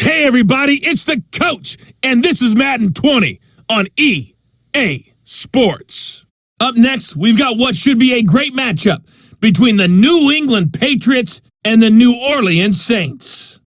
Hey everybody, it's the coach, and this is Madden 20 on EA Sports. Up next, we've got what should be a great matchup between the New England Patriots and the New Orleans Saints.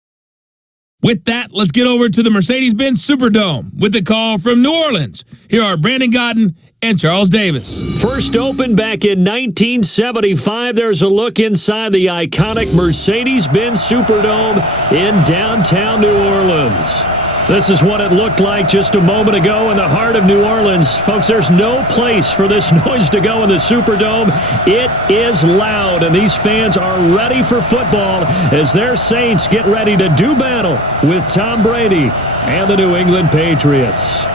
With that, let's get over to the Mercedes-Benz Superdome with a call from New Orleans. Here are Brandon Godden and Charles Davis. First opened back in 1975, there's a look inside the iconic Mercedes-Benz Superdome in downtown New Orleans. This is what it looked like just a moment ago in the heart of New Orleans. Folks, there's no place for this noise to go in the Superdome. It is loud, and these fans are ready for football as their Saints get ready to do battle with Tom Brady and the New England Patriots.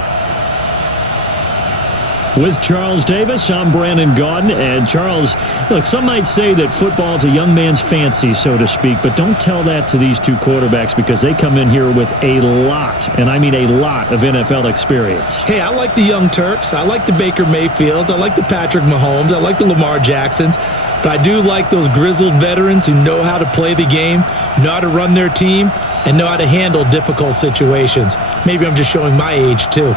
With Charles Davis, I'm Brandon Gaudin. And Charles, look, some might say that football is a young man's fancy, so to speak, but don't tell that to these two quarterbacks because they come in here with a lot, and I mean a lot, of NFL experience. Hey, I like the young Turks. I like the Baker Mayfields. I like the Patrick Mahomes. I like the Lamar Jacksons. But I do like those grizzled veterans who know how to play the game, know how to run their team, and know how to handle difficult situations. Maybe I'm just showing my age, too.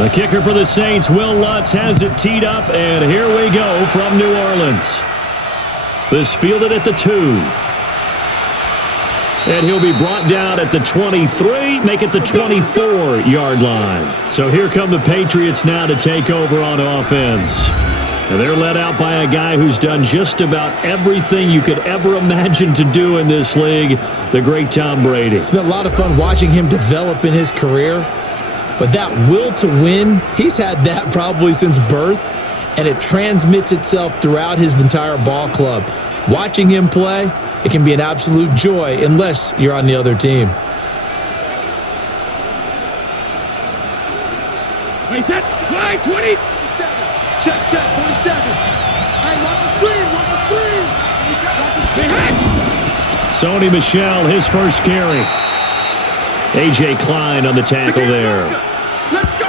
The kicker for the Saints, Will Lutz, has it teed up, and here we go from New Orleans. This fielded at the 2. And he'll be brought down at the 23, make it the 24-yard line. So here come the Patriots now to take over on offense. And they're led out by a guy who's done just about everything you could ever imagine to do in this league, the great Tom Brady. It's been a lot of fun watching him develop in his career. But that will to win, he's had that probably since birth, and it transmits itself throughout his entire ball club. Watching him play, it can be an absolute joy unless you're on the other team. Wait, set, line, 20. Check, 47. Hey, watch the screen. Sony Michel, his first carry. A.J. Klein on the tackle there. Let's go.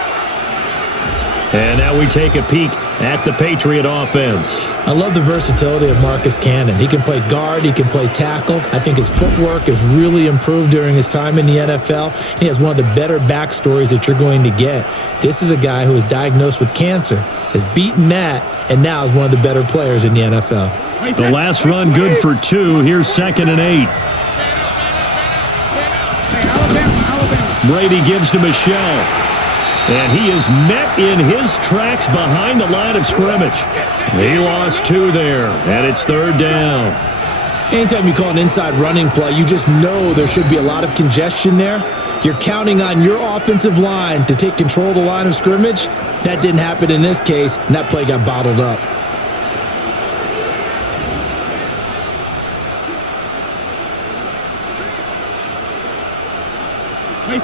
And now we take a peek at the Patriot offense. I love the versatility of Marcus Cannon. He can play guard, he can play tackle. I think his footwork has really improved during his time in the NFL. He has one of the better backstories that you're going to get. This is a guy who was diagnosed with cancer, has beaten that, and now is one of the better players in the NFL. The last run good for 2. Here's 2nd and 8. Brady gives to Michel. And he is met in his tracks behind the line of scrimmage. He lost 2 there, and it's 3rd down. Anytime you call an inside running play, you just know there should be a lot of congestion there. You're counting on your offensive line to take control of the line of scrimmage. That didn't happen in this case, and that play got bottled up.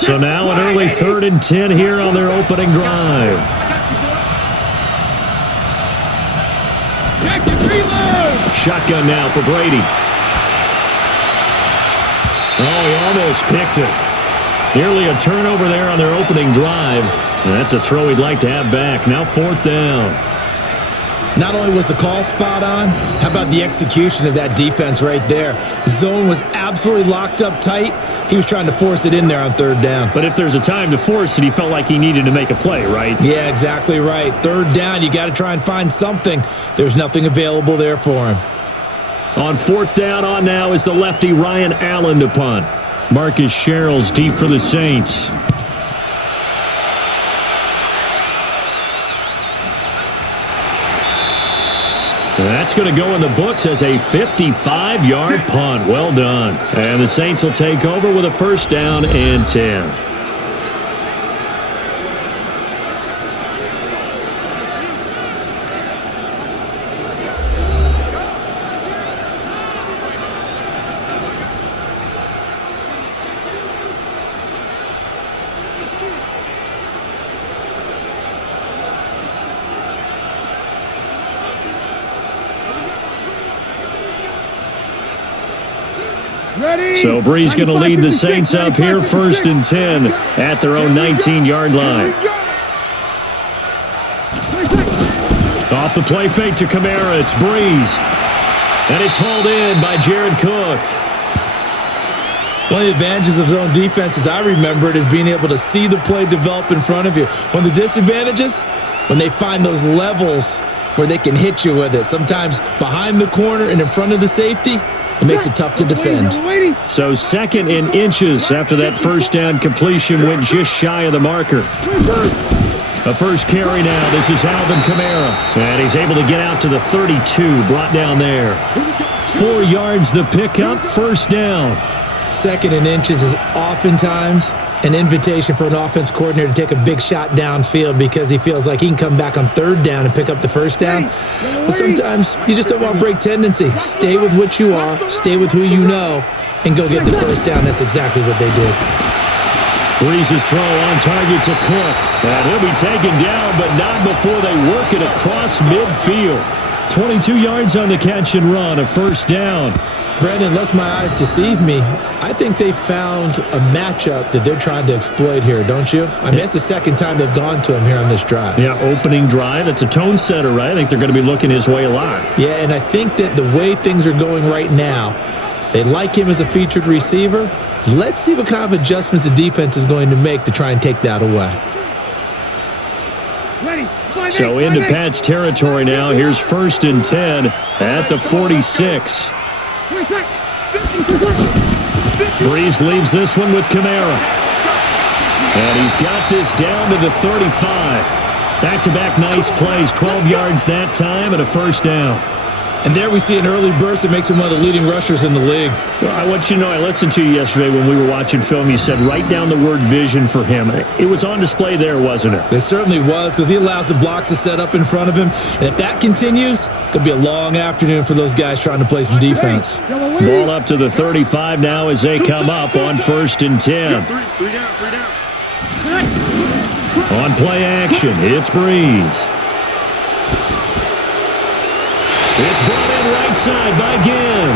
So now an early 3rd and 10 here on their opening drive. Shotgun now for Brady. Oh, he almost picked it. Nearly a turnover there on their opening drive. And that's a throw he'd like to have back. Now 4th down. Not only was the call spot on, how about the execution of that defense right there? Zone was absolutely locked up tight. He was trying to force it in there on 3rd down. But if there's a time to force it, he felt like he needed to make a play, right? Yeah, exactly right. 3rd down, you got to try and find something. There's nothing available there for him. On 4th down on now is the lefty Ryan Allen to punt. Marcus Sherrill's deep for the Saints. That's going to go in the books as a 55-yard punt. Well done. And the Saints will take over with a 1st down and 10. So Bree's going to lead the Saints up here 1st and 10 at their own 19-yard line. the play fake to Kamara. It's Breeze. And it's hauled in by Jared Cook. One of the advantages of zone defense, as I remember it, is being able to see the play develop in front of you. One of the disadvantages, when they find those levels where they can hit you with it, sometimes behind the corner and in front of the safety, it makes it tough to defend. So 2nd and inches after that first down completion went just shy of the marker. A first carry now. This is Alvin Kamara. And he's able to get out to the 32, brought down there. 4 yards the pickup, first down. 2nd and inches is oftentimes an invitation for an offense coordinator to take a big shot downfield because he feels like he can come back on 3rd down and pick up the first down. But sometimes you just don't want to break tendency. Stay with what you are, stay with who you know, and go get the first down. That's exactly what they did. Breeze's throw on target to Cook. And he'll be taken down, but not before they work it across midfield. 22 yards on the catch and run, a first down. Brandon, unless my eyes deceive me, I think they found a matchup that they're trying to exploit here, don't you? I mean, it's the 2nd time they've gone to him here on this drive. Yeah, opening drive. It's a tone setter, right? I think they're going to be looking his way a lot. Yeah, and I think that the way things are going right now, they like him as a featured receiver. Let's see what kind of adjustments the defense is going to make to try and take that away. So into Pat's territory now. Here's 1st and 10 at the 46. Breeze leaves this one with Kamara. And he's got this down to the 35. Back-to-back nice plays, 12 yards that time and a first down. And there we see an early burst that makes him one of the leading rushers in the league. Well, I want you to know, I listened to you yesterday when we were watching film. You said write down the word vision for him. It was on display there, wasn't it? It certainly was, because he allows the blocks to set up in front of him. And if that continues, it could be a long afternoon for those guys trying to play some defense. Ball up to the 35 now as they come up on 1st and 10. On play action, it's Breeze. It's brought in right side by Ginn.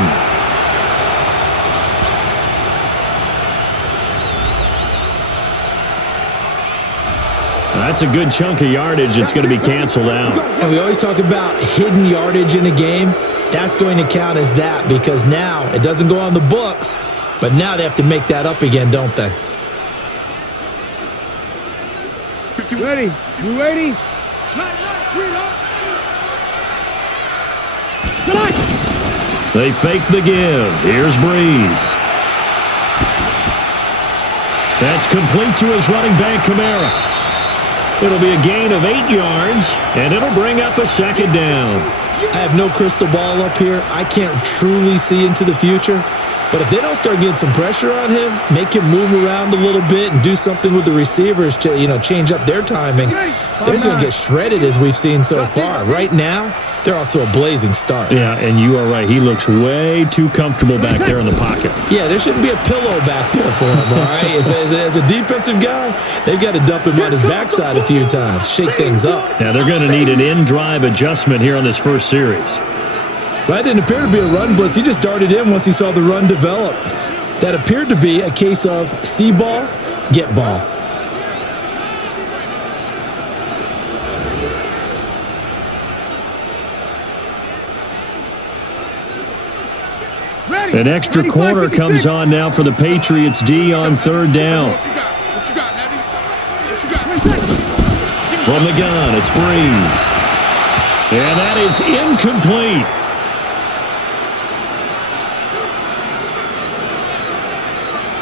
That's a good chunk of yardage. It's going to be canceled out. And we always talk about hidden yardage in a game. That's going to count as that because now it doesn't go on the books, but now they have to make that up again, don't they? Ready? You ready? They fake the give. Here's Breeze. That's complete to his running back, Kamara. It'll be a gain of 8 yards, and it'll bring up a 2nd down. I have no crystal ball up here. I can't truly see into the future. But if they don't start getting some pressure on him, make him move around a little bit and do something with the receivers to, change up their timing, they're just going to get shredded as we've seen so far. Right now, they're off to a blazing start. Yeah, and you are right. He looks way too comfortable back there in the pocket. Yeah, there shouldn't be a pillow back there for him, all right? If as a defensive guy, they've got to dump him on his backside a few times, shake things up. Yeah, they're going to need an in-drive adjustment here on this first series. That didn't appear to be a run blitz. He just darted in once he saw the run develop. That appeared to be a case of see ball, get ball. An extra corner comes on now for the Patriots D on 3rd down. From the gun, it's Breeze. And that is incomplete.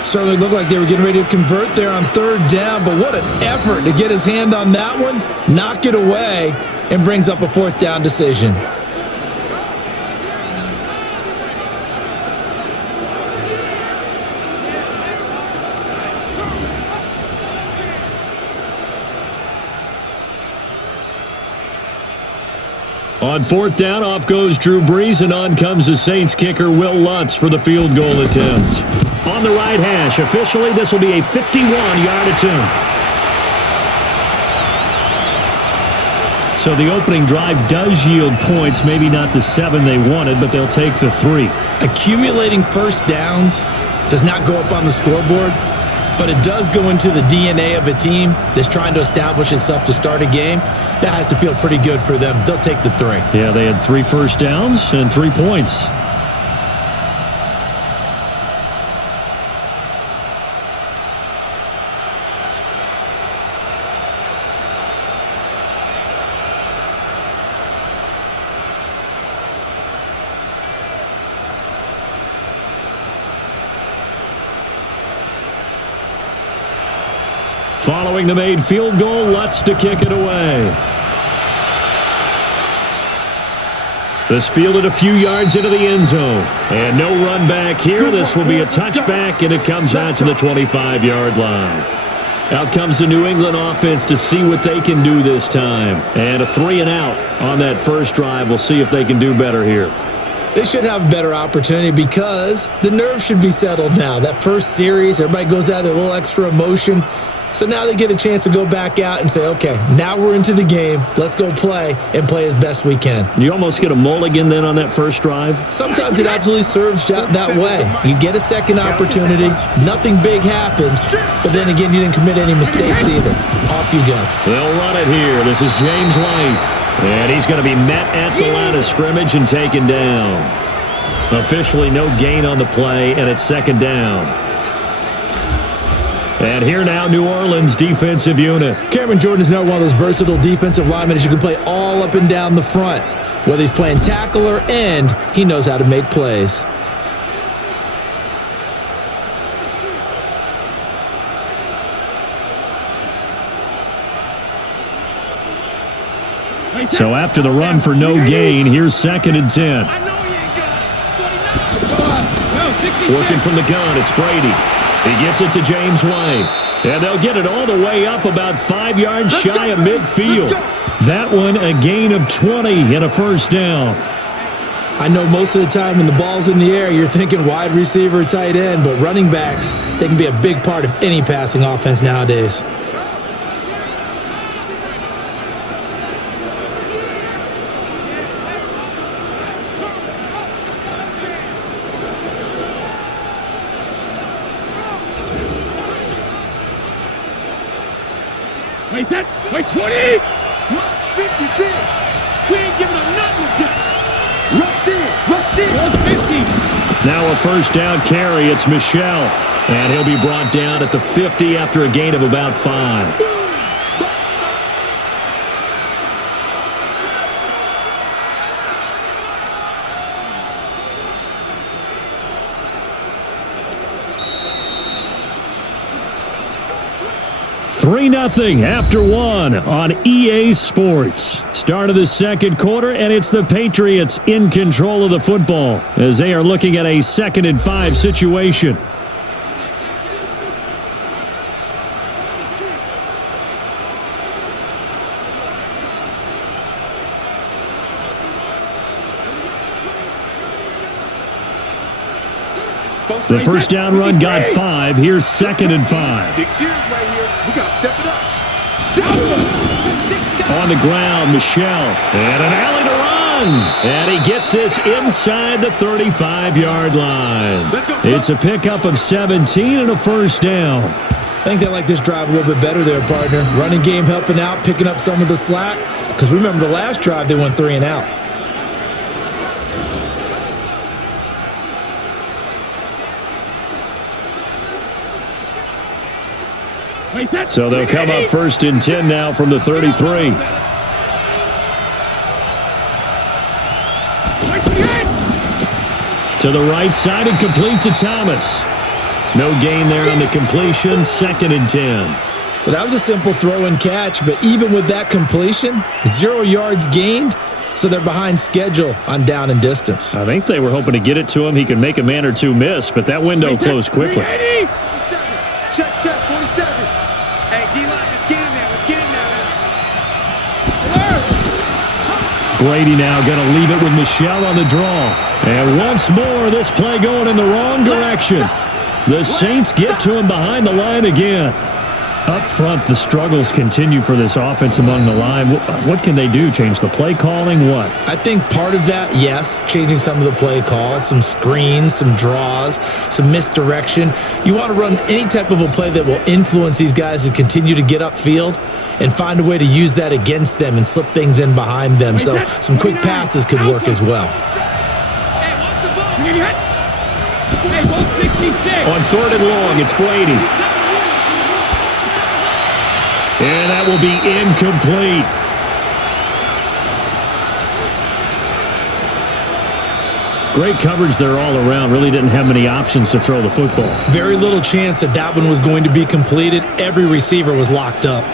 Certainly looked like they were getting ready to convert there on 3rd down, but what an effort to get his hand on that one, knock it away, and brings up a 4th down decision. On 4th down, off goes Drew Brees, and on comes the Saints kicker, Will Lutz, for the field goal attempt. On the right hash, officially, this will be a 51-yard attempt. So the opening drive does yield points, maybe not the 7 they wanted, but they'll take the 3. Accumulating first downs does not go up on the scoreboard. but it does go into the DNA of a team that's trying to establish itself to start a game. That has to feel pretty good for them. They'll take the 3. Yeah, they had 3 first downs and 3 points. Following the made field goal, Lutz to kick it away. This fielded a few yards into the end zone. And no run back here. This will be a touchback, and it comes out to the 25-yard line. Out comes the New England offense to see what they can do this time. And a 3-and-out on that first drive. We'll see if they can do better here. They should have a better opportunity because the nerves should be settled now. That first series, everybody goes out there, a little extra emotion. So now they get a chance to go back out and say, okay, now we're into the game. Let's go play and play as best we can. Do you almost get a mulligan then on that first drive? Sometimes it absolutely serves that way. You get a second opportunity. Nothing big happened. But then again, you didn't commit any mistakes either. Off you go. They'll run it here. This is James White. And he's going to be met at the line of scrimmage and taken down. Officially no gain on the play, and it's second down. And here now, New Orleans defensive unit. Cameron Jordan is now one of those versatile defensive linemen that you can play all up and down the front. Whether he's playing tackle or end, he knows how to make plays. So after the run for no gain, here's 2nd and 10. Working from the gun, it's Brady. He gets it to James White. And they'll get it all the way up about 5 yards shy of midfield. That one a gain of 20 and a first down. I know most of the time when the ball's in the air, you're thinking wide receiver, tight end, but running backs, they can be a big part of any passing offense nowadays. Wait, 20! 56! We ain't giving them nothing today! Rush in! 50! Now a first down carry, it's Michel. And he'll be brought down at the 50 after a gain of about 5. Nothing after 1 on EA Sports. Start of the second quarter, and it's the Patriots in control of the football as they are looking at a 2nd and 5 situation. The first down run got 5. Here's 2nd and 5. Big series right here. We got to step it up. On the ground, Michel. And an alley to run. And he gets this inside the 35-yard line. It's a pickup of 17 and a first down. I think they like this drive a little bit better there, partner. Running game helping out, picking up some of the slack. Because remember the last drive, they went 3 and out. So they'll come up 1st and 10 now from the 33. To the right side and complete to Thomas. No gain there on the completion, 2nd and 10. Well, that was a simple throw and catch, but even with that completion, 0 yards gained, so they're behind schedule on down and distance. I think they were hoping to get it to him. He could make a man or two miss, but that window closed quickly. Check, 47. Hey, D-line, let's get in there. Brady now going to leave it with Michel on the draw. And once more, this play going in the wrong direction. The Saints get to him behind the line again. Up front, the struggles continue for this offense among the line. What can they do? Change the play calling? What? I think part of that, yes, changing some of the play calls, some screens, some draws, some misdirection. You want to run any type of a play that will influence these guys to continue to get upfield and find a way to use that against them and slip things in behind them. So some quick passes could work as well. On 3rd and long, it's Brady. And that will be incomplete. Great coverage there all around. Really didn't have many options to throw the football. Very little chance that that one was going to be completed. Every receiver was locked up.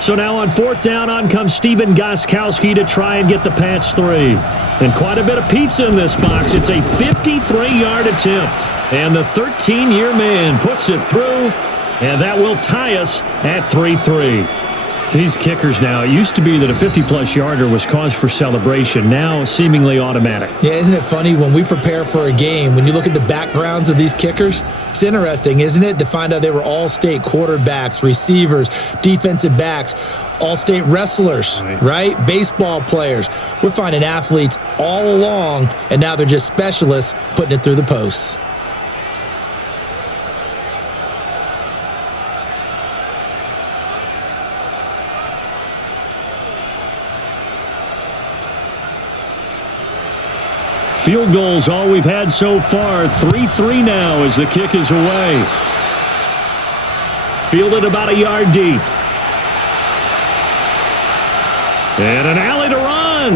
So now on 4th down, on comes Steven Gostkowski to try and get the patch 3. And quite a bit of pizza in this box. It's a 53-yard attempt. And the 13-year man puts it through, and that will tie us at 3-3. These kickers now, it used to be that a 50-plus yarder was cause for celebration. Now seemingly automatic. Yeah, isn't it funny when we prepare for a game, when you look at the backgrounds of these kickers, it's interesting, isn't it, to find out they were all-state quarterbacks, receivers, defensive backs, all-state wrestlers, right? Baseball players. We're finding athletes all along, and now they're just specialists putting it through the posts. Field goals all we've had so far. 3-3 now as the kick is away. Fielded about a yard deep. And an alley to run.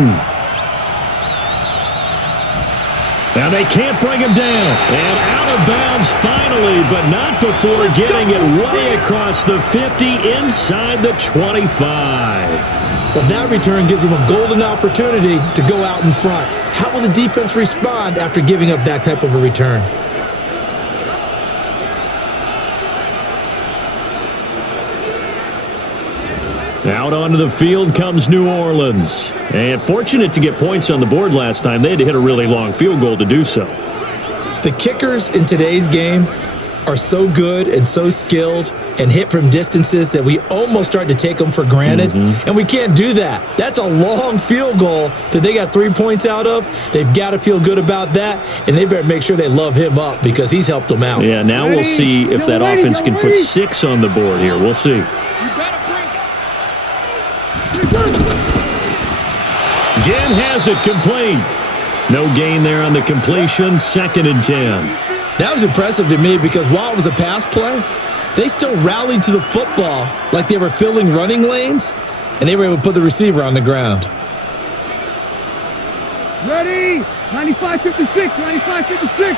And they can't bring him down. And out of bounds finally, but not before getting it way across the 50 inside the 25. Well, that return gives them a golden opportunity to go out in front. How will the defense respond after giving up that type of a return? Out onto the field comes New Orleans. And fortunate to get points on the board last time. They had to hit a really long field goal to do so. The kickers in today's game are so good and so skilled and hit from distances that we almost start to take them for granted. And we can't do that. That's a long field goal that they got 3 points out of. They've got to feel good about that, and they better make sure they love him up because he's helped them out. Yeah, now we'll see if that offense can put 6 on the board here. We'll see. Again has it complete. No gain there on the completion. 2nd and 10. That was impressive to me because while it was a pass play, they still rallied to the football like they were filling running lanes, and they were able to put the receiver on the ground. Ready? 95-56, 95-56.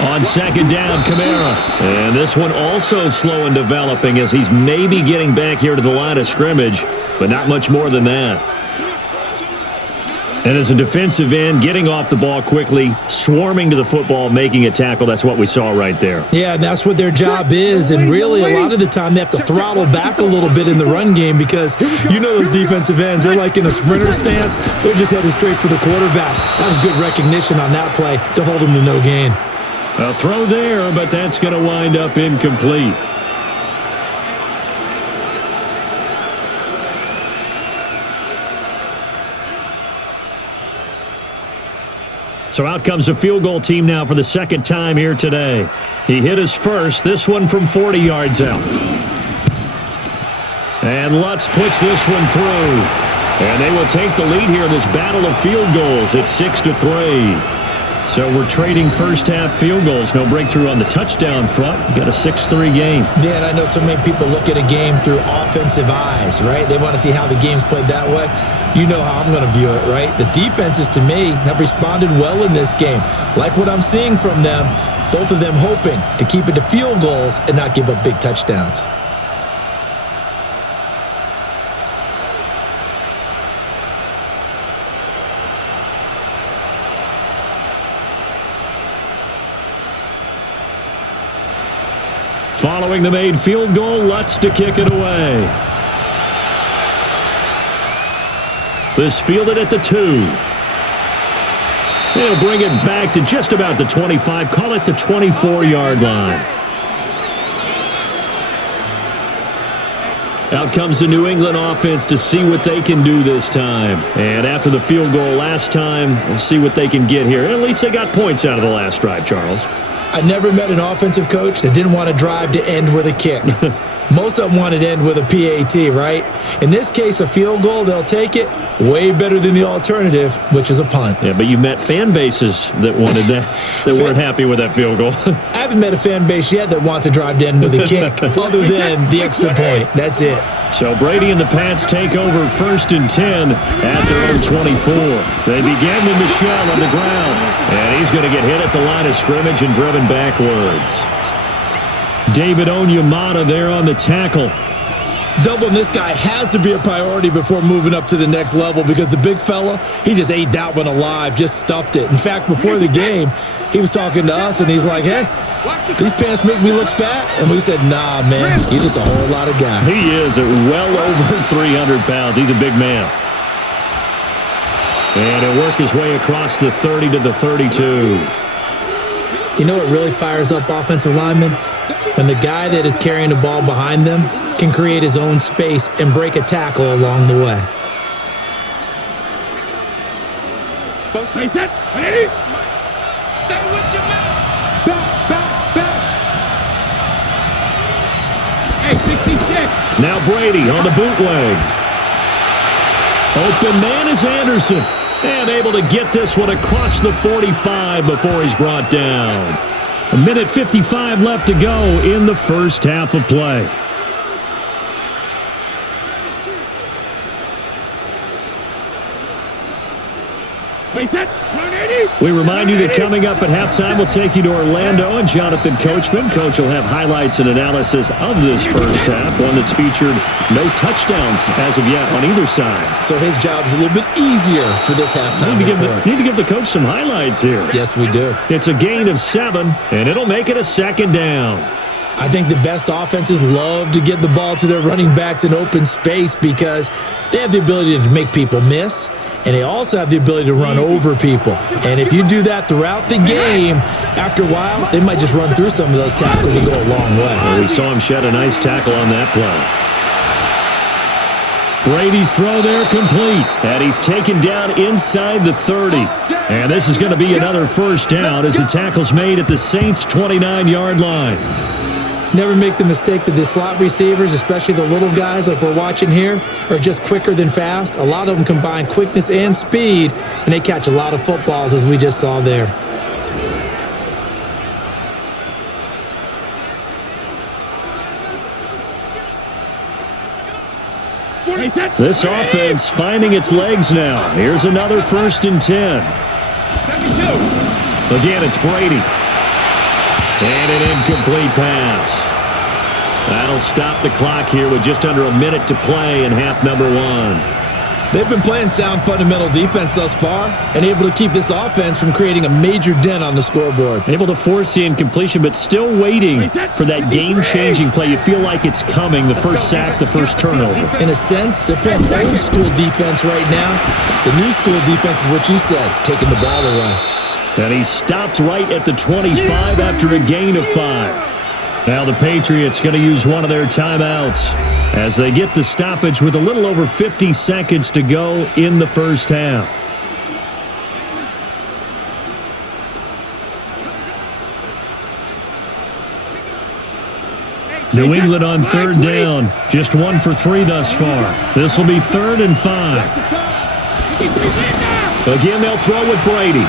On 2nd down, Kamara. And this one also slow in developing as he's maybe getting back here to the line of scrimmage, but not much more than that. And as a defensive end, getting off the ball quickly, swarming to the football, making a tackle, that's what we saw right there. Yeah, and that's what their job is. And really, a lot of the time, they have to throttle back a little bit in the run game because you know those defensive ends, they're like in a sprinter stance. They're just headed straight for the quarterback. That was good recognition on that play to hold them to no gain. A throw there, but that's going to wind up incomplete. So out comes a field goal team now for the 2nd time here today. He hit his first, this one from 40 yards out. And Lutz puts this one through. And they will take the lead here in this battle of field goals at 6-3. So we're trading first-half field goals. No breakthrough on the touchdown front. Got a 6-3 game. Yeah, and I know so many people look at a game through offensive eyes, right? They want to see how the game's played that way. You know how I'm going to view it, right? The defenses, to me, have responded well in this game. Like what I'm seeing from them, both of them hoping to keep it to field goals and not give up big touchdowns. Following the made field goal, Lutz to kick it away. This fielded at the 2. They'll bring it back to just about the 25. Call it the 24-yard line. Out comes the New England offense to see what they can do this time. And after the field goal last time, we'll see what they can get here. At least they got points out of the last drive, Charles. I never met an offensive coach that didn't want to drive to end with a kick. Most of them wanted to end with a PAT, right? In this case, a field goal, they'll take it. Way better than the alternative, which is a punt. Yeah, but you met fan bases that wanted that, that weren't happy with that field goal. I haven't met a fan base yet that wants to drive to end with a kick, other than the extra point. That's it. So Brady and the Pats take over 1st and 10 at their own 24. They begin with Michel on the ground, and he's going to get hit at the line of scrimmage and driven backwards. David Onyemata there on the tackle. Doubling this guy has to be a priority before moving up to the next level because the big fella, he just ate that one alive, just stuffed it. In fact, before the game, he was talking to us, and he's like, hey, these pants make me look fat. And we said, nah, man, you're just a whole lot of guy. He is at well over 300 pounds. He's a big man. And he'll work his way across the 30 to the 32. You know what really fires up offensive linemen? When the guy that is carrying the ball behind them can create his own space and break a tackle along the way. Stay with your man. Back. Hey, 66. Now Brady on the bootleg. Open man is Anderson. And able to get this one across the 45 before he's brought down. 1:55 left to go in the first half of play. We remind you that coming up at halftime, we'll take you to Orlando and Jonathan Coachman. Coach will have highlights and analysis of this first half, one that's featured no touchdowns as of yet on either side. So his job's a little bit easier for this halftime. Need to give the coach some highlights here. Yes, we do. It's a gain of 7, and it'll make it a 2nd down. I think the best offenses love to get the ball to their running backs in open space because they have the ability to make people miss, and they also have the ability to run over people. And if you do that throughout the game, after a while, they might just run through some of those tackles and go a long way. Well, we saw him shed a nice tackle on that play. Brady's throw there complete, and he's taken down inside the 30. And this is going to be another first down as the tackle's made at the Saints' 29-yard line. Never make the mistake that the slot receivers, especially the little guys like we're watching here, are just quicker than fast. A lot of them combine quickness and speed, and they catch a lot of footballs, as we just saw there. This offense finding its legs now. Here's another 1st and 10. Again, it's Brady. And an incomplete pass. That'll stop the clock here with just under a minute to play in half number 1. They've been playing sound fundamental defense thus far and able to keep this offense from creating a major dent on the scoreboard. Able to force the incompletion, but still waiting for that game-changing play. You feel like it's coming, the first sack, the first turnover. In a sense, they're playing old school defense right now. The new school defense is what you said, taking the ball away. And he stopped right at the 25 after a gain of 5. Now the Patriots going to use one of their timeouts as they get the stoppage with a little over 50 seconds to go in the first half. New England on 3rd down. Just 1 for 3 thus far. This will be 3rd and 5. Again, they'll throw with Brady.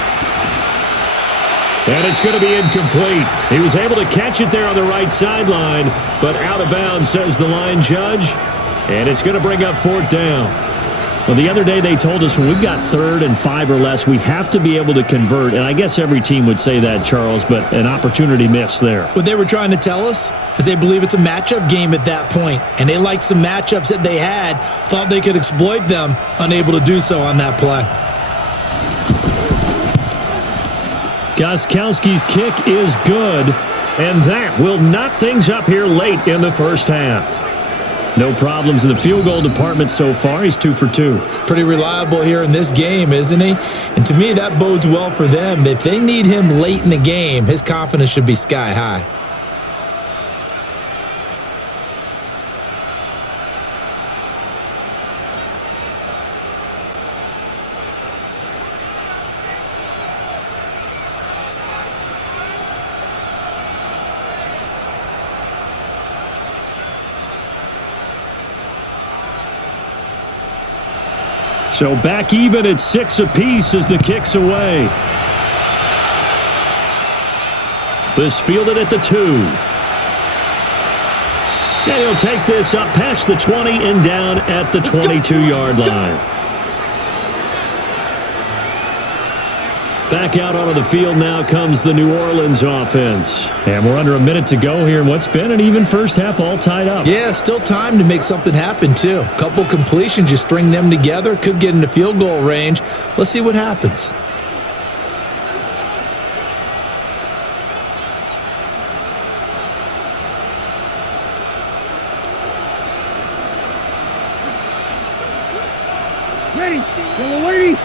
And it's going to be incomplete. He was able to catch it there on the right sideline, but out of bounds, says the line judge. And it's going to bring up 4th down. Well, the other day they told us when we've got 3rd and 5 or less, we have to be able to convert. And I guess every team would say that, Charles, but an opportunity missed there. What they were trying to tell us is they believe it's a matchup game at that point. And they liked some matchups that they had, thought they could exploit them, unable to do so on that play. Gostkowski's kick is good, and that will knot things up here late in the first half. No problems in the field goal department so far. He's 2 for 2. Pretty reliable here in this game, isn't he? And to me, that bodes well for them. If they need him late in the game, his confidence should be sky high. So back even at 6 apiece as the kick's away. This fielded at the 2. And he'll take this up past the 20 and down at the 22-yard line. Back out onto the field now comes the New Orleans offense. And we're under a minute to go here in what's been an even first half, all tied up. Yeah, still time to make something happen, too. A couple completions, you string them together, could get into field goal range. Let's see what happens. Ready. Yellow lady.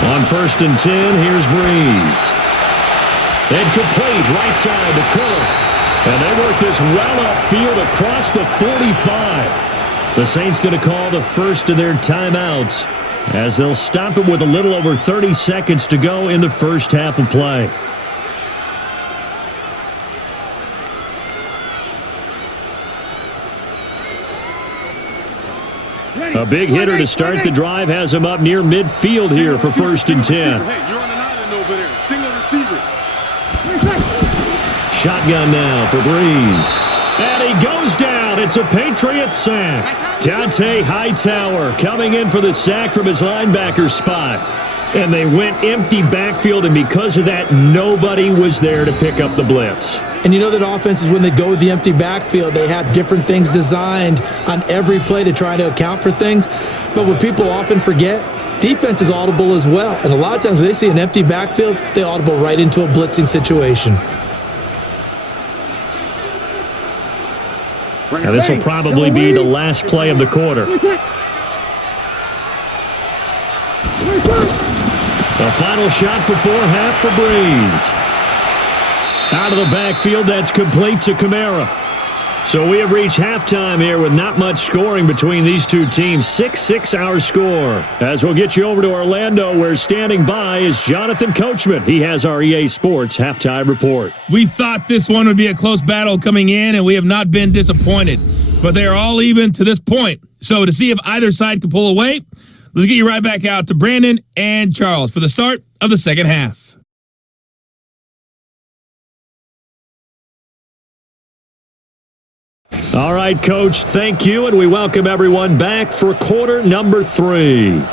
On 1st and 10, here's Breeze. And complete right side to Cook. And they work this well upfield across the 45. The Saints going to call the first of their timeouts as they'll stop it with a little over 30 seconds to go in the first half of play. A big hitter to start the drive has him up near midfield here for 1st and 10. Hey, you're on an island over there. Single receiver. Shotgun now for Breeze. And he goes down. It's a Patriots sack. Dante Hightower coming in for the sack from his linebacker spot. And they went empty backfield, and because of that, nobody was there to pick up the blitz. And you know that offenses, when they go with the empty backfield, they have different things designed on every play to try to account for things. But what people often forget, defense is audible as well. And a lot of times when they see an empty backfield, they audible right into a blitzing situation. Now this will probably be the last play of the quarter. The final shot before half for Breeze. Out of the backfield, that's complete to Kamara. So we have reached halftime here with not much scoring between these two teams. 6-6 our score. As we'll get you over to Orlando, where standing by is Jonathan Coachman. He has our EA Sports halftime report. We thought this one would be a close battle coming in, and we have not been disappointed. But they are all even to this point. So to see if either side can pull away, let's get you right back out to Brandon and Charles for the start of the second half. All right, Coach, thank you, and we welcome everyone back for quarter number 3.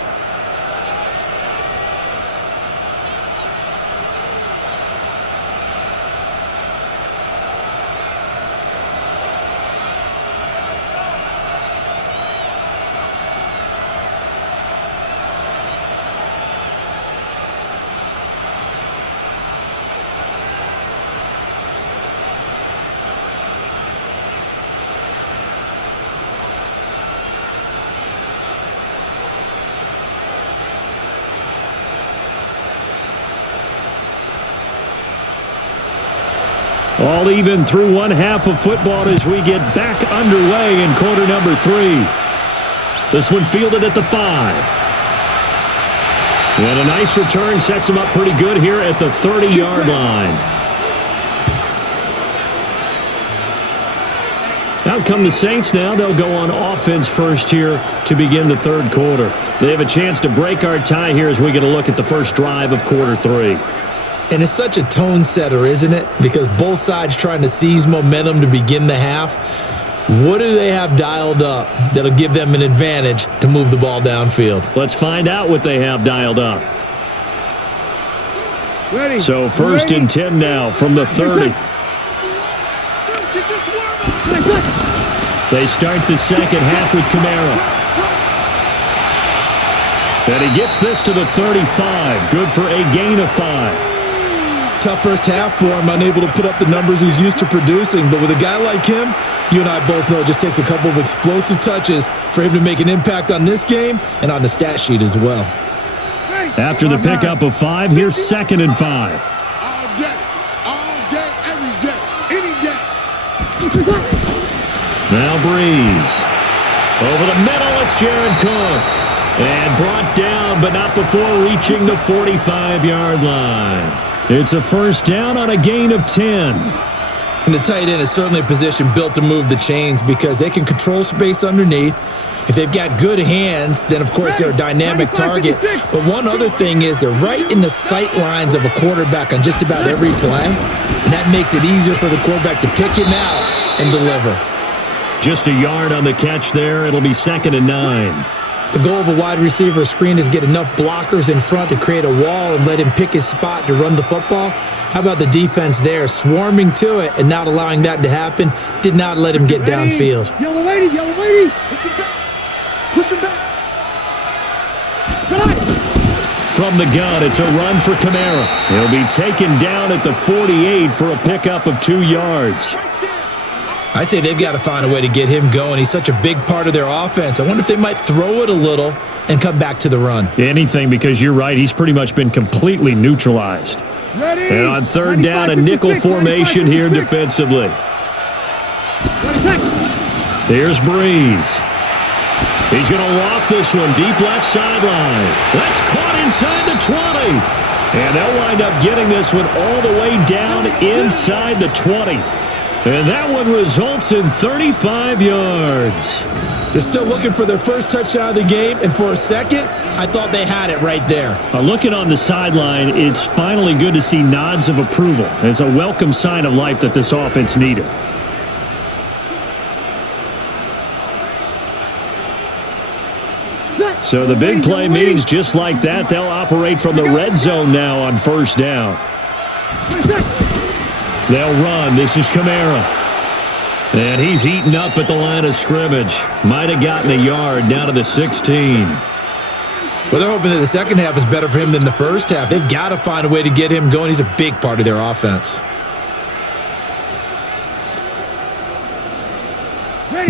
All even through one half of football as we get back underway in quarter number 3. This one fielded at the 5. And a nice return sets him up pretty good here at the 30-yard line. Out come the Saints now. They'll go on offense first here to begin the third quarter. They have a chance to break our tie here as we get a look at the first drive of quarter 3. And it's such a tone setter, isn't it? Because both sides trying to seize momentum to begin the half. What do they have dialed up that'll give them an advantage to move the ball downfield? Let's find out what they have dialed up. Ready. So 1st and 10 now from the 30. They start the second half with Kamara. And he gets this to the 35. Good for a gain of 5. Tough first half for him, unable to put up the numbers he's used to producing. But with a guy like him, you and I both know it just takes a couple of explosive touches for him to make an impact on this game and on the stat sheet as well. After the pickup of 5, here's 2nd and 5. All day, every day, any day. Now Breeze. Over the middle, it's Jared Cook. And brought down, but not before reaching the 45-yard line. It's a first down on a gain of 10. And the tight end is certainly a position built to move the chains because they can control space underneath. If they've got good hands, then, of course, they're a dynamic target. But one other thing is they're right in the sight lines of a quarterback on just about every play. And that makes it easier for the quarterback to pick him out and deliver. Just a yard on the catch there. It'll be 2nd and 9. The goal of a wide receiver screen is get enough blockers in front to create a wall and let him pick his spot to run the football. How about the defense there, swarming to it and not allowing that to happen? Did not let him get downfield. Yellow lady, yellow lady. Push him back. Push him back. From the gun, it's a run for Kamara. He'll be taken down at the 48 for a pickup of 2 yards. I'd say they've got to find a way to get him going. He's such a big part of their offense. I wonder if they might throw it a little and come back to the run. Anything, because you're right. He's pretty much been completely neutralized. Ready. And on 3rd down, a nickel formation here defensively. Here's Breeze. He's going to loft this one deep left sideline. That's caught inside the 20. And they'll wind up getting this one all the way down inside the 20. And that one results in 35 yards. They're still looking for their first touchdown of the game, and for a second, I thought they had it right there. Looking on the sideline, it's finally good to see nods of approval. It's a welcome sign of life that this offense needed. So the big play means just like that, they'll operate from the red zone now on 1st down. They'll run. This is Kamara. And he's eaten up at the line of scrimmage. Might have gotten a yard down to the 16. Well, they're hoping that the second half is better for him than the first half. They've got to find a way to get him going. He's a big part of their offense.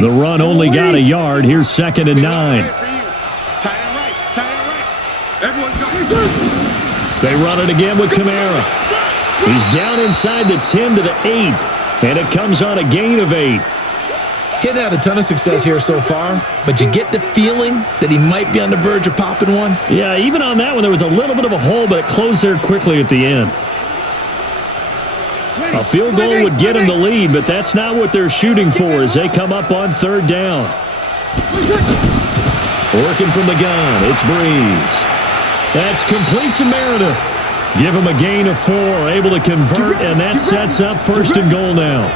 The run only got a yard. Here's 2nd and 9. Tight end right. Everyone's going. They run it again with Kamara. He's down inside the 10 to the 8, and it comes on a gain of 8. He hadn't had a ton of success here so far, but you get the feeling that he might be on the verge of popping one. Yeah, even on that one, there was a little bit of a hole, but it closed there quickly at the end. A field goal would get him the lead, but that's not what they're shooting for as they come up on 3rd down. Working from the gun, it's Breeze. That's complete to Meredith. Give him a gain of 4, able to convert, and that sets up 1st and goal now.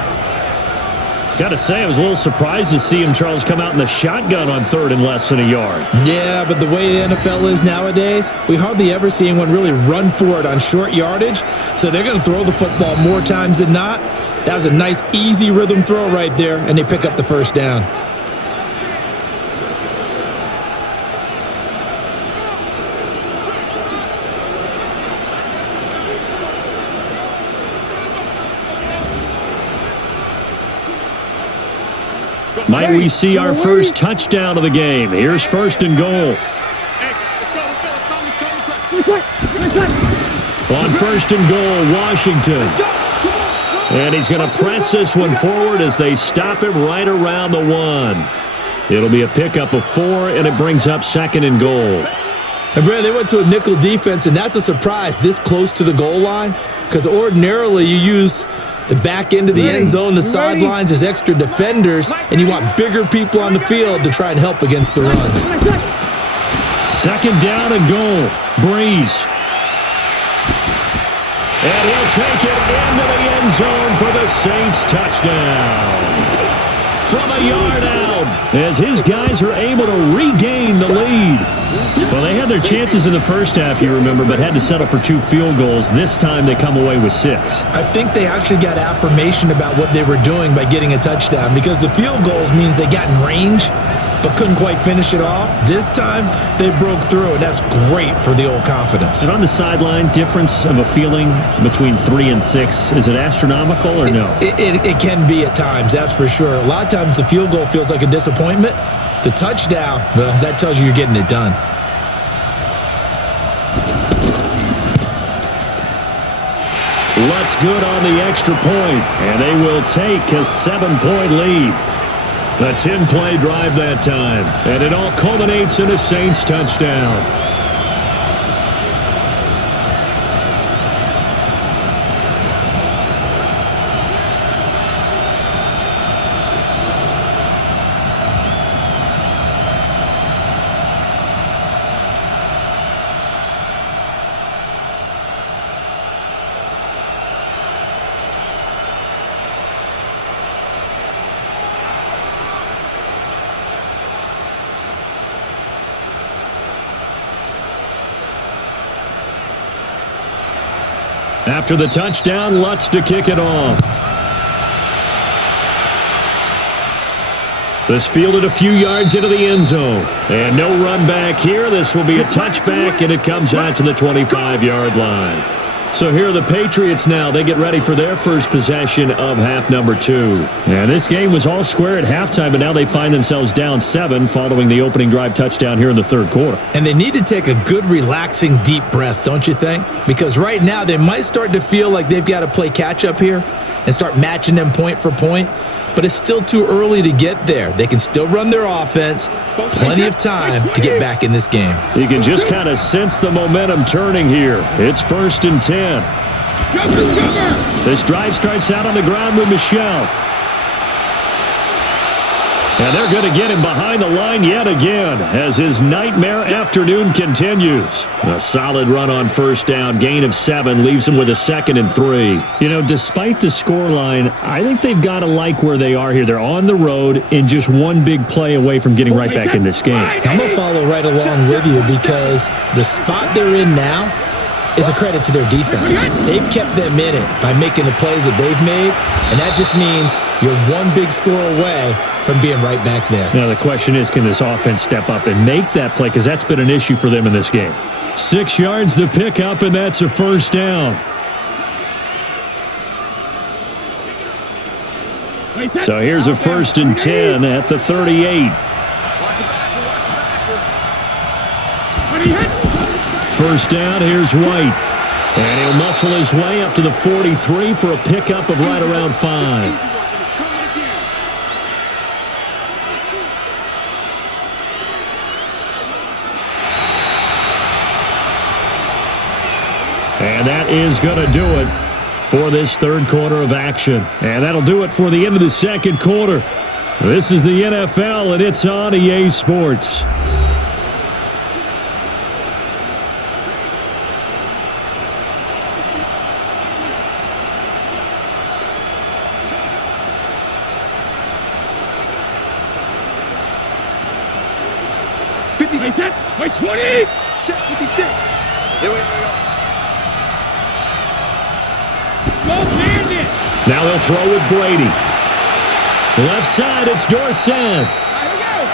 Got to say, I was a little surprised to see him, Charles, come out in the shotgun on 3rd and less than a yard. Yeah, but the way the NFL is nowadays, we hardly ever see anyone really run for it on short yardage, so they're going to throw the football more times than not. That was a nice, easy rhythm throw right there, and they pick up the 1st down. Might we see our first touchdown of the game? Here's 1st and goal. On 1st and goal, Washington. And he's going to press this one forward as they stop him right around the 1. It'll be a pickup of 4, and it brings up 2nd and goal. And Brad, they went to a nickel defense, and that's a surprise this close to the goal line, because ordinarily you use the back end of the end zone, the sidelines as extra defenders, and you want bigger people on the field to try and help against the run. 2nd down and goal. Breeze. And he'll take it into the end zone for the Saints touchdown. From a yard out, as his guys are able to regain the lead. Well, they had their chances in the first half, you remember, but had to settle for 2 field goals. This time they come away with 6. I think they actually got affirmation about what they were doing by getting a touchdown, because the field goals means they got in range. but couldn't quite finish it off. This time, they broke through, and that's great for the old confidence. And on the sideline, difference of a feeling between 3 and 6, is it astronomical or no? It can be at times, that's for sure. A lot of times the field goal feels like a disappointment. The touchdown, well, that tells you you're getting it done. Lutz good on the extra point, and they will take a 7-point lead. A 10-play drive that time, and it all culminates in a Saints touchdown. After the touchdown, Lutz to kick it off. This fielded a few yards into the end zone. And no run back here. This will be a touchback, and it comes out to the 25-yard line. So here are the Patriots now. They get ready for their first possession of half number 2. And this game was all square at halftime, but now they find themselves down 7 following the opening drive touchdown here in the third quarter. And they need to take a good, relaxing, deep breath, don't you think? Because right now they might start to feel like they've got to play catch-up here and start matching them point for point. But it's still too early to get there. They can still run their offense. Plenty of time to get back in this game. You can just kind of sense the momentum turning here. It's 1st and 10. This drive starts out on the ground with Michel. And they're going to get him behind the line yet again as his nightmare afternoon continues. A solid run on first down, gain of 7, leaves him with a 2nd and 3. You know, despite the scoreline, I think they've got to like where they are here. They're on the road and just one big play away from getting right back in this game. I'm going to follow right along with you because the spot they're in now is a credit to their defense. They've kept them in it by making the plays that they've made, and that just means you're one big score away from being right back there. Now the question is, can this offense step up and make that play? Because that's been an issue for them in this game. 6 yards the pickup, and that's a first down. So here's a 1st and 10 at the 38. First down, here's White. And he'll muscle his way up to the 43 for a pickup of right around 5. And that is going to do it for this third quarter of action. And that'll do it for the end of the second quarter. This is the NFL, and it's on EA Sports. Wait, 20! Check 56. Here we go. Now they'll throw with Brady. Left side, it's Dorsett.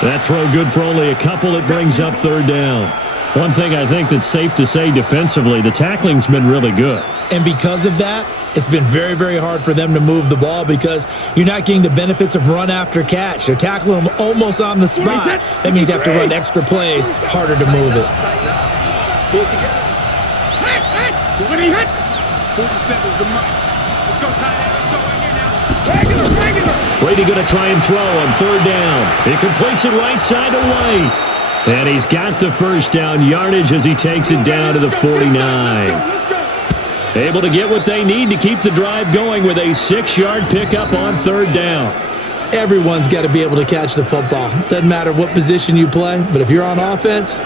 That throw good for only a couple. It brings up 3rd down. One thing I think that's safe to say defensively, the tackling's been really good. And because of that, it's been very, very hard for them to move the ball because you're not getting the benefits of run after catch. They're tackling them almost on the spot. That means you have to run extra plays, harder to move it. Pull it together. 47 is the mark. Let's go, tight end. Let's go right here now. Regular. Brady going to try and throw on 3rd down. He completes it right side to White. And he's got the first down yardage as he takes it down to the 49. Able to get what they need to keep the drive going with a 6-yard pickup on 3rd down. Everyone's got to be able to catch the football. Doesn't matter what position you play, but if you're on offense,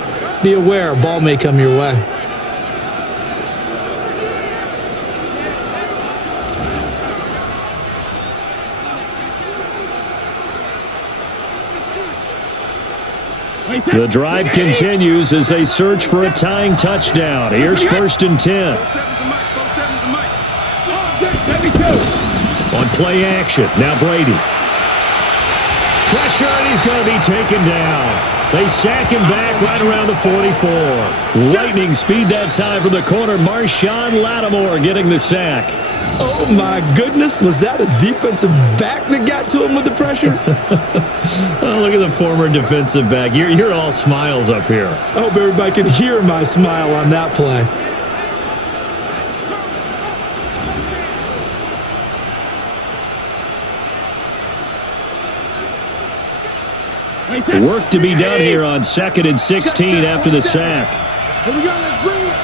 be aware a ball may come your way. The drive continues as they search for a tying touchdown. Here's 1st and 10. On play action, now Brady. pressure, and he's going to be taken down. They sack him back right around the 44. Lightning speed that time from the corner. Marshawn Lattimore getting the sack. Oh, my goodness. Was that a defensive back that got to him with the pressure? Oh, look at the former defensive back. You're all smiles up here. I hope everybody can hear my smile on that play. Work to be done here on 2nd and 16 after the sack. Here we go, let's bring it.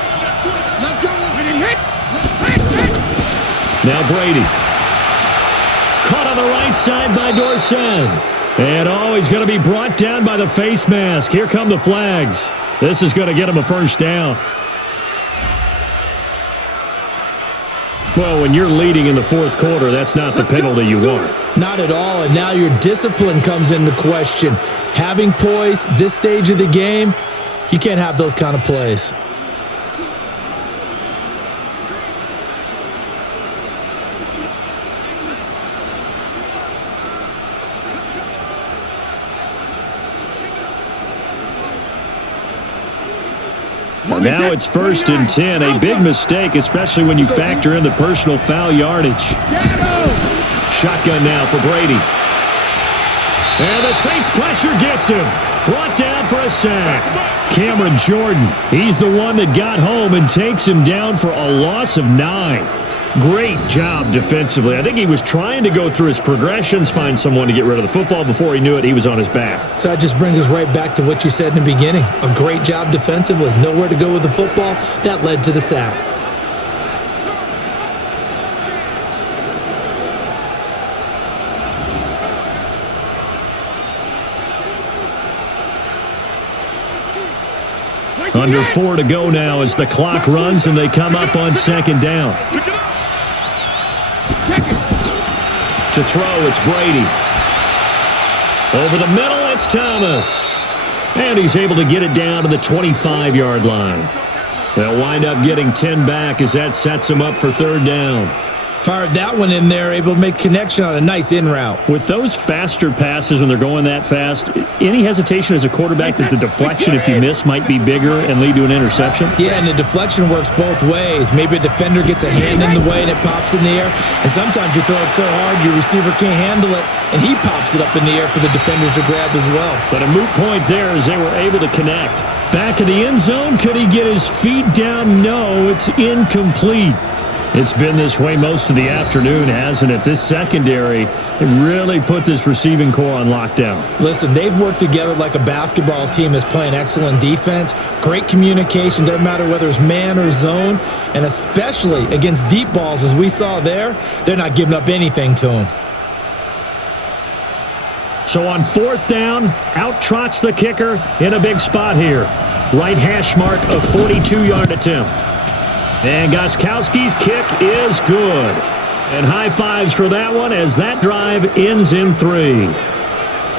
Let's go, Now Brady. Caught on the right side by Dorsett. And he's going to be brought down by the face mask. Here come the flags. This is going to get him a first down. Well, when you're leading in the fourth quarter, that's not the penalty you want. Not at all, and now your discipline comes into question. Having poise this stage of the game, you can't have those kind of plays. Now it's 1st and 10. A big mistake, especially when you factor in the personal foul yardage. Shotgun now for Brady. And the Saints pressure gets him. Brought down for a sack. Cameron Jordan, he's the one that got home and takes him down for a loss of 9. Great job defensively. I think he was trying to go through his progressions, find someone to get rid of the football. Before he knew it, he was on his back. So that just brings us right back to what you said in the beginning. A great job defensively. Nowhere to go with the football. That led to the sack. Under 4 to go now as the clock runs and they come up on 2nd down. To throw, it's Brady. Over the middle, it's Thomas. And he's able to get it down to the 25-yard line. They'll wind up getting 10 back as that sets him up for 3rd down. Fired that one in there, able to make connection on a nice in route. With those faster passes when they're going that fast, any hesitation as a quarterback that the deflection, if you miss, might be bigger and lead to an interception? Yeah, and the deflection works both ways. Maybe a defender gets a hand in the way and it pops in the air. And sometimes you throw it so hard your receiver can't handle it, and he pops it up in the air for the defenders to grab as well. But a moot point there as they were able to connect. Back in the end zone, could he get his feet down? No, it's incomplete. It's been this way most of the afternoon, hasn't it? This secondary, it really put this receiving core on lockdown. Listen, they've worked together like a basketball team that's playing excellent defense. Great communication, doesn't matter whether it's man or zone. And especially against deep balls, as we saw there, they're not giving up anything to them. So on 4th down, out trots the kicker in a big spot here. Right hash mark, a 42-yard attempt. And Gostkowski's kick is good. And high fives for that one as that drive ends in 3.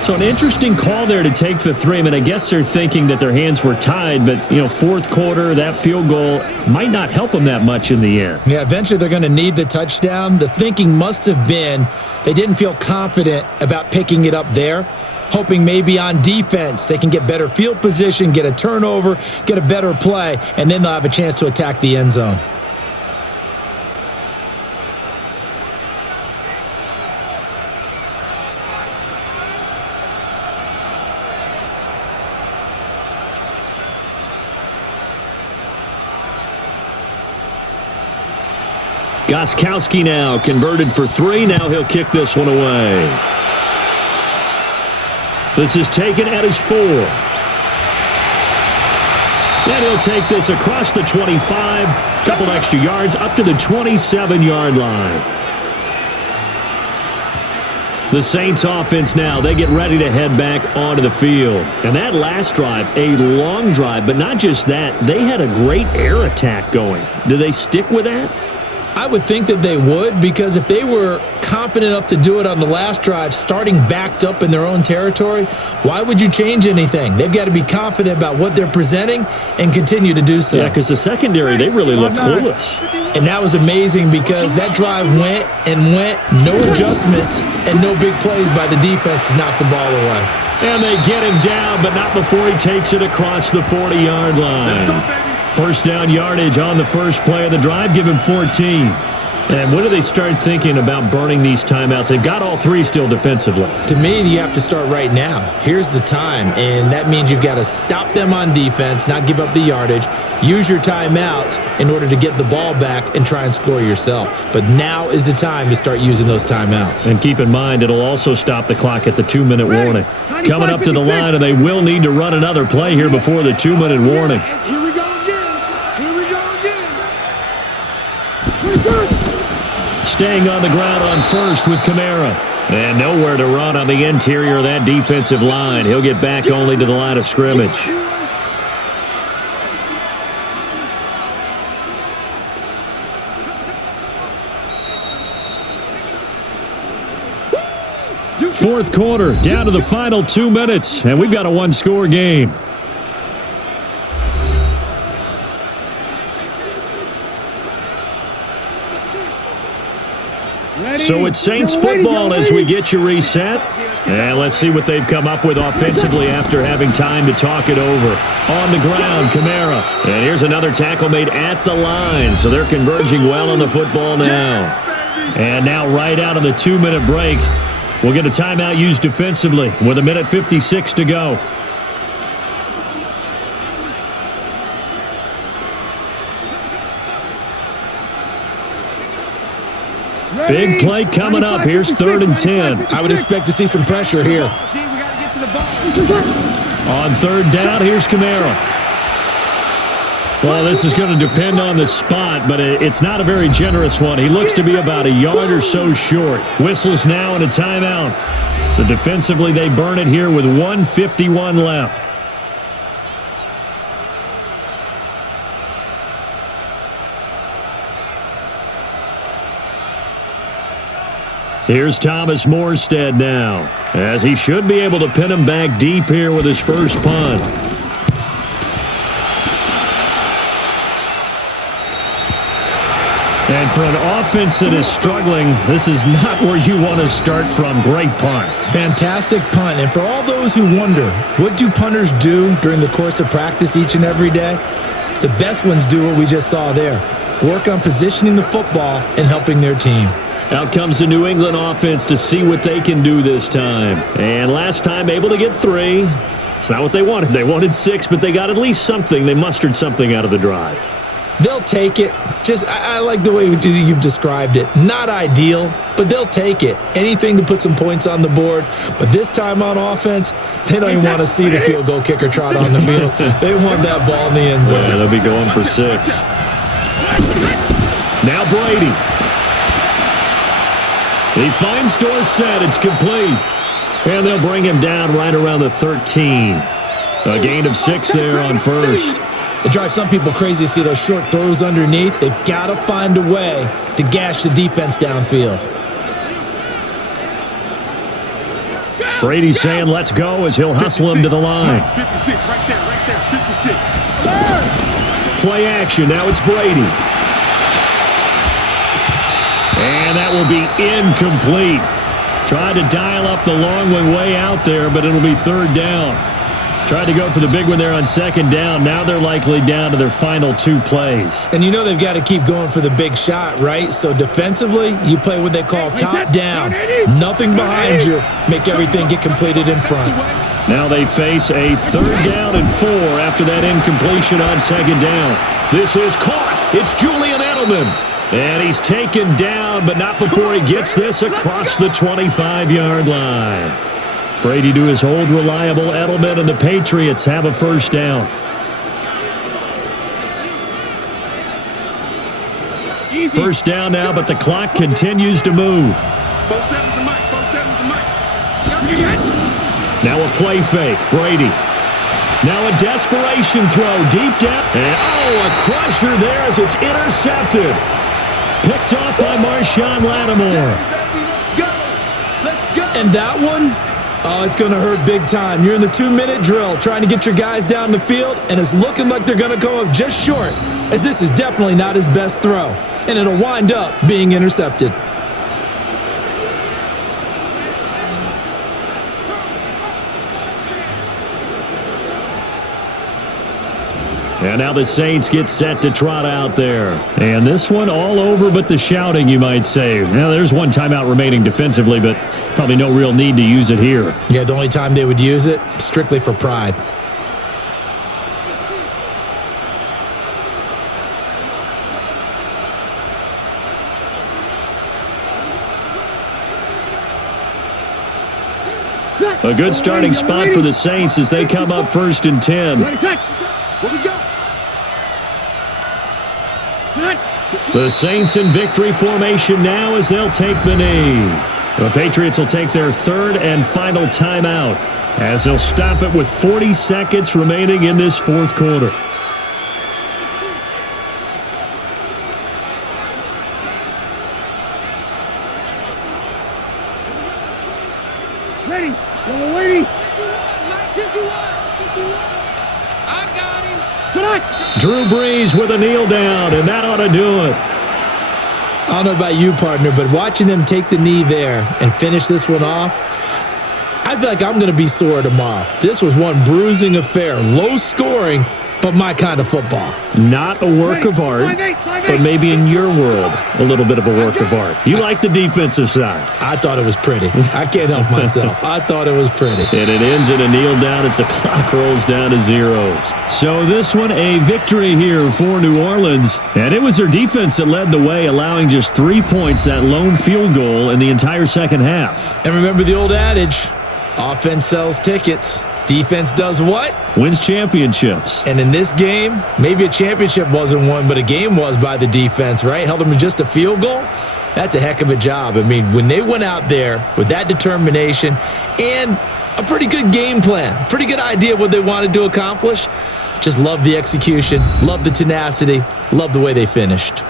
So an interesting call there to take the 3. I mean, I guess they're thinking that their hands were tied, but, fourth quarter, that field goal might not help them that much in the end. Yeah, eventually they're going to need the touchdown. The thinking must have been they didn't feel confident about picking it up there, hoping maybe on defense they can get better field position, get a turnover, get a better play, and then they'll have a chance to attack the end zone. Gostkowski now converted for 3. Now he'll kick this one away. This is taken at his 4. And he'll take this across the 25, couple extra yards, up to the 27-yard line. The Saints offense now, they get ready to head back onto the field. And that last drive, a long drive, but not just that, they had a great air attack going. Do they stick with that? I would think that they would, because if they were confident enough to do it on the last drive, starting backed up in their own territory, why would you change anything? They've got to be confident about what they're presenting and continue to do so. Yeah, because the secondary, they really look clueless. And that was amazing because that drive went and went, no adjustments and no big plays by the defense to knock the ball away. And they get him down, but not before he takes it across the 40-yard line. First down yardage on the first play of the drive, give him 14. And when do they start thinking about burning these timeouts? They've got all three still defensively. To me, you have to start right now. Here's the time, and that means you've got to stop them on defense, not give up the yardage, use your timeouts in order to get the ball back and try and score yourself. But now is the time to start using those timeouts. And keep in mind, it'll also stop the clock at the 2-minute warning. Coming up to the line, and they will need to run another play here before the 2-minute warning. Here we go again. Here we go again. Staying on the ground on first with Kamara. And nowhere to run on the interior of that defensive line. He'll get back only to the line of scrimmage. Fourth quarter, down to the final 2 minutes, and we've got a one-score game. So it's Saints football as we get you reset. And let's see what they've come up with offensively after having time to talk it over. On the ground, Kamara. And here's another tackle made at the line. So they're converging well on the football now. And now right out of the 2-minute break, we'll get a timeout used defensively with 1:56 to go. Big play coming up. Here's 3rd and 10. I would expect to see some pressure here. On 3rd down, here's Kamara. Well, this is going to depend on the spot, but it's not a very generous one. He looks to be about a yard or so short. Whistles now and a timeout. So defensively, they burn it here with 1:51 left. Here's Thomas Morstead now, as he should be able to pin him back deep here with his first punt. And for an offense that is struggling, this is not where you want to start from. Great punt. Fantastic punt. And for all those who wonder, what do punters do during the course of practice each and every day? The best ones do what we just saw there. Work on positioning the football and helping their team. Out comes the New England offense to see what they can do this time. And last time, able to get 3. It's not what they wanted. They wanted 6, but they got at least something. They mustered something out of the drive. They'll take it. I like the way you've described it. Not ideal, but they'll take it. Anything to put some points on the board. But this time on offense, they don't even want to see the field goal kicker trot on the field. They want that ball in the end zone. Yeah, they'll be going for 6. Now Brady. He finds Dorsett. It's complete. And they'll bring him down right around the 13. A gain of 6 there on first. It drives some people crazy to see those short throws underneath. They've got to find a way to gash the defense downfield. Brady's saying let's go as he'll hustle him to the line. 56, right there, 56. Play action. Now it's Brady. And that will be incomplete. Tried to dial up the long one way out there, but it'll be 3rd down. Tried to go for the big one there on 2nd down. Now they're likely down to their final 2 plays. And you know they've got to keep going for the big shot, right? So defensively, you play what they call top down. Nothing behind you. Make everything get completed in front. Now they face a 3rd down and 4 after that incompletion on 2nd down. This is caught. It's Julian Edelman. And he's taken down, but not before he gets this across the 25-yard line. Brady to his old reliable Edelman, and the Patriots have a 1st down. First down now, but the clock continues to move. Now a play fake. Brady. Now a desperation throw deep down. And a crusher there as it's intercepted. Picked off by Marshawn Lattimore. And that one, it's going to hurt big time. You're in the 2-minute drill trying to get your guys down the field, and it's looking like they're going to come up just short. as this is definitely not his best throw, and it'll wind up being intercepted. And now the Saints get set to trot out there. And this one all over but the shouting, you might say. Now, there's one timeout remaining defensively, but probably no real need to use it here. Yeah, the only time they would use it, strictly for pride. A good starting spot for the Saints as they come up 1st and 10. Ready, set. Where we go? The Saints in victory formation now as they'll take the knee. The Patriots will take their 3rd and final timeout as they'll stop it with 40 seconds remaining in this 4th quarter. Ready. We're waiting. I got him. Select. Drew Brees with a kneel down, and that ought to do it. I don't know about you, partner, but watching them take the knee there and finish this one off, I feel like I'm going to be sore tomorrow. This was one bruising affair, low scoring, but my kind of football. Not a work of art, but maybe in your world, a little bit of a work of art. You like the defensive side. I thought it was pretty. I can't help myself. I thought it was pretty. And it ends in a kneel down as the clock rolls down to zeros. So this one, a victory here for New Orleans. And it was their defense that led the way, allowing just 3 points, that lone field goal in the entire second half. And remember the old adage, offense sells tickets. Defense does what? Wins championships. And in this game, maybe a championship wasn't won, but a game was by the defense, right? Held them to just a field goal. That's a heck of a job. I mean, when they went out there with that determination and a pretty good game plan, pretty good idea what they wanted to accomplish, just love the execution, love the tenacity, love the way they finished.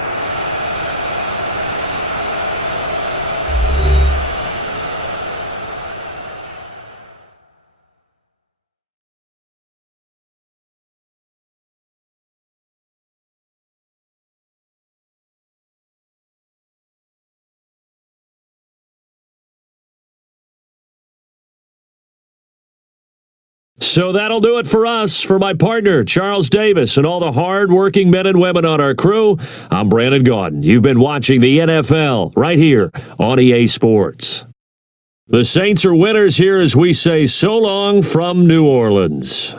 So that'll do it for us. For my partner, Charles Davis, and all the hard-working men and women on our crew, I'm Brandon Gaudin. You've been watching the NFL right here on EA Sports. The Saints are winners here as we say so long from New Orleans.